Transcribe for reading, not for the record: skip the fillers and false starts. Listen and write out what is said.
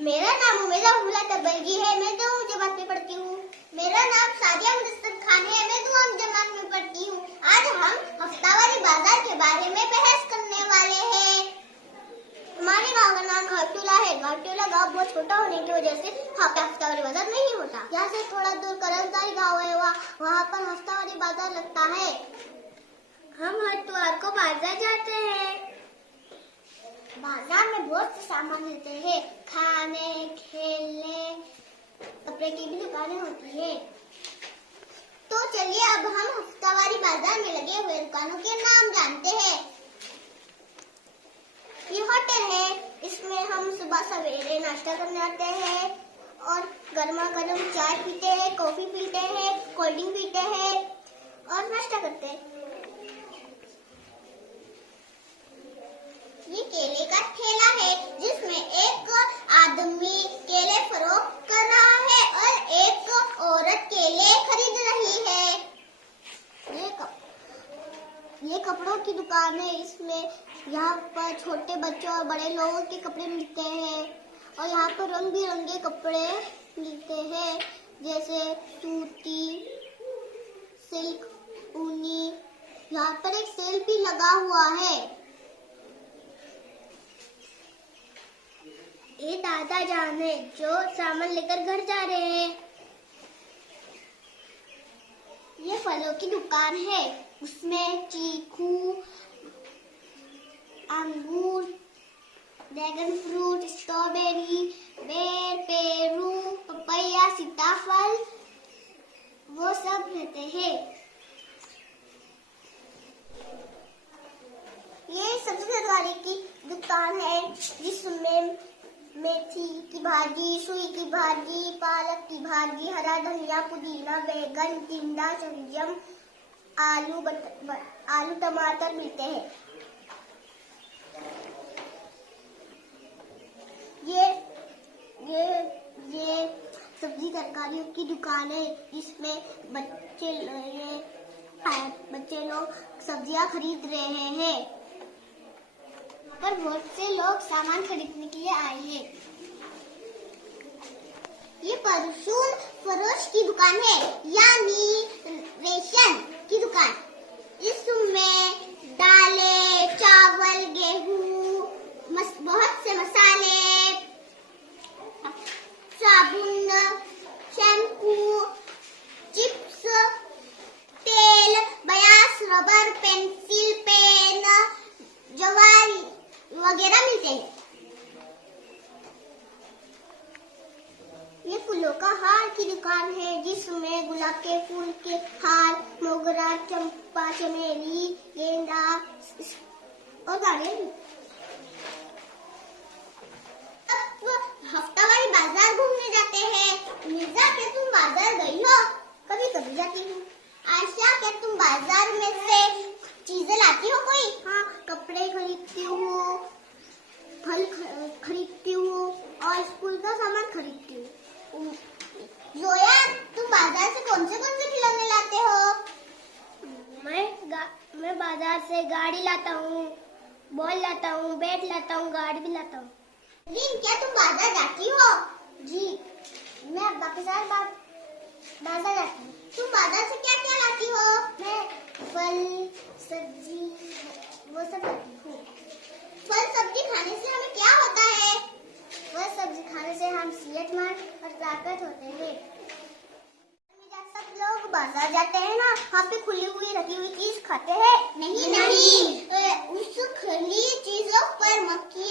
मेरा नाम उमेदा हुला तबलगी है। मैं 2 जमात में पढ़ती हूँ। मेरा नाम सादिया मुदस्सर खान है। मैं 2 जमात में पढ़ती हूँ। आज हम हफ्तावारी बाजार के बारे में बहस करने वाले हैं। हमारे गांव का नाम घाटोला है। घाटोला गांव बहुत छोटा होने की वजह से वहाँ पे हफ्तावारी बाजार नहीं होता। यहाँ से थोड़ा दूर करमताई गांव है, वहाँ पर हफ्तावारी बाजार लगता है। हम हर इतवार को बाजार जाते हैं। बाजार में बहुत से सामान मिलते हैं। खाने, खेलने, कपड़े की भी दुकानें होती है। तो चलिए अब हम हफ्तावारी बाजार में लगे हुए दुकानों के नाम जानते हैं। ये होटल है। इसमें हम सुबह सवेरे नाश्ता करने आते हैं और गर्मा गर्म चाय पीते हैं, कॉफी पीते हैं, कोल्ड ड्रिंक पीते हैं और नाश्ता करते हैं। ये केले का ठेला है जिसमें एक आदमी केले फरोख्त कर रहा है और एक औरत केले खरीद रही है। ये कपड़ों की दुकान है। इसमें यहाँ पर छोटे बच्चों और बड़े लोगों के कपड़े मिलते हैं और यहाँ पर रंग बिरंगे कपड़े मिलते हैं जैसे सूती, सिल्क, ऊनी। यहाँ पर एक सेल भी लगा हुआ है। ये दादा जान है जो सामान लेकर घर जा रहे हैं। ये फलों की दुकान है। उसमें चीकू, अंगूर, ड्रैगन फ्रूट, स्ट्रॉबेरी, बेर, पेरू, पपैया, सीताफल वो सब मिलते हैं। ये सब्जी तरकारी की दुकान है जिसमें मेथी की भाजी, सुई की भाजी, पालक की भाजी, हरा धनिया, पुदीना, बैगन, टिंडा, शलजम, आलू टमाटर मिलते हैं। ये सब्जी तरकारियों की दुकान है जिसमें बच्चे लोग सब्जियां खरीद रहे हैं। पर बहुत से लोग सामान खरीदने के लिए आए हैं। ये परचून फरोश की दुकान है यानी रेशन की दुकान। इसमें दालें, चावल, गेहूं, बहुत से मसाले, साबुन, शैम्पू, चिप्स, तेल, बयास, रबर, पेंसिल, पेन, जवाल वगैरह मिलते हैं। ये फूलों का हार की दुकान है जिसमें गुलाब के फूल के हार, मोगरा, चंपा, चमेली, गेंदा और गाड़ियाँ। अब हफ्तावारी बाजार घूमने जाते हैं। मिर्जा, क्या तुम बाजार गई हो? कभी कभी जाती हूँ। आयशा, क्या तुम बाजार में से चीजें लाती हो कोई? हाँ, कपड़े खरीदती हूँ, फल खरीदती हूँ और स्कूल का सामान खरीदती हूँ। जोया, तुम बाजार से कौन से खिलौने लाते हो? मैं बाजार से गाड़ी लाता हूँ, बॉल लाता हूँ, बैट लाता हूँ, गाड़ी भी लाता हूँ। क्या तुम बाजार जाती हो? जी, मैं अब्बा के साथ बाजार जाती हूँ। तुम बाजार से क्या क्या लाती हो? मैं फल, सब्जी वो सब लाती हूँ। फल सब्जी खाने से हमें क्या होता है? फल सब्जी खाने से हम सेहतमंद और ताकत होते हैं। सब लोग बाजार जाते हैं ना, वहाँ पे खुली हुई रखी हुई चीज खाते हैं? नहीं, उस खुली चीजों पर मक्खी